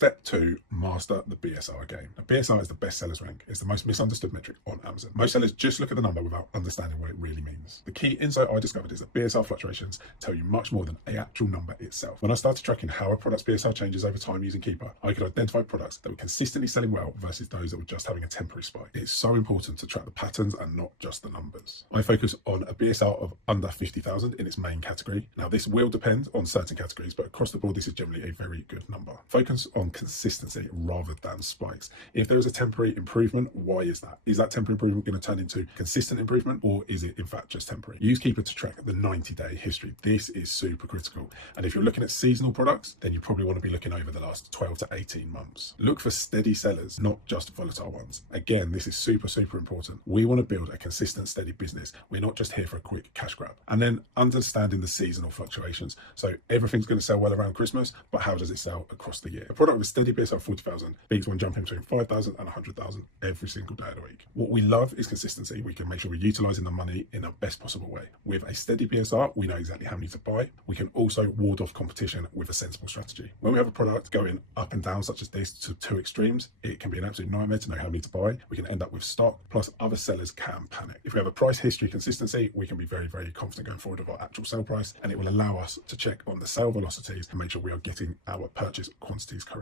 Step 2, master the BSR game. Now, BSR is the best sellers rank. It's the most misunderstood metric on Amazon. Most sellers just look at the number without understanding what it really means. The key insight I discovered is that BSR fluctuations tell you much more than the actual number itself. When I started tracking how a product's BSR changes over time using Keeper, I could identify products that were consistently selling well versus those that were just having a temporary spike. It's so important to track the patterns and not just the numbers. I focus on a BSR of under 50,000 in its main category. Now, this will depend on certain categories, but across the board, this is generally a very good number. Focus on consistency rather than spikes. If there is a temporary improvement, why is that? Is that temporary improvement going to turn into consistent improvement, or is it in fact just temporary? Use Keeper to track the 90-day history. This is super critical. And if you're looking at seasonal products, then you probably want to be looking over the last 12 to 18 months. Look for steady sellers, not just volatile ones. Again, this is super important. We want to build a consistent, steady business. We're not just here for a quick cash grab. And then understanding the seasonal fluctuations. So everything's going to sell well around Christmas, but how does it sell across the year? A product with steady BSR of 40,000 beats one jumping between 5,000 and 100,000 every single day of the week. What we love is consistency. We can make sure we're utilizing the money in the best possible way. With a steady BSR, we know exactly how many to buy. We can also ward off competition with a sensible strategy. When we have a product going up and down such as this to two extremes, it can be an absolute nightmare to know how many to buy. We can end up with stock, plus other sellers can panic. If we have a price history consistency, we can be very confident going forward of our actual sell price, and it will allow us to check on the sale velocities and make sure we are getting our purchase quantities correct.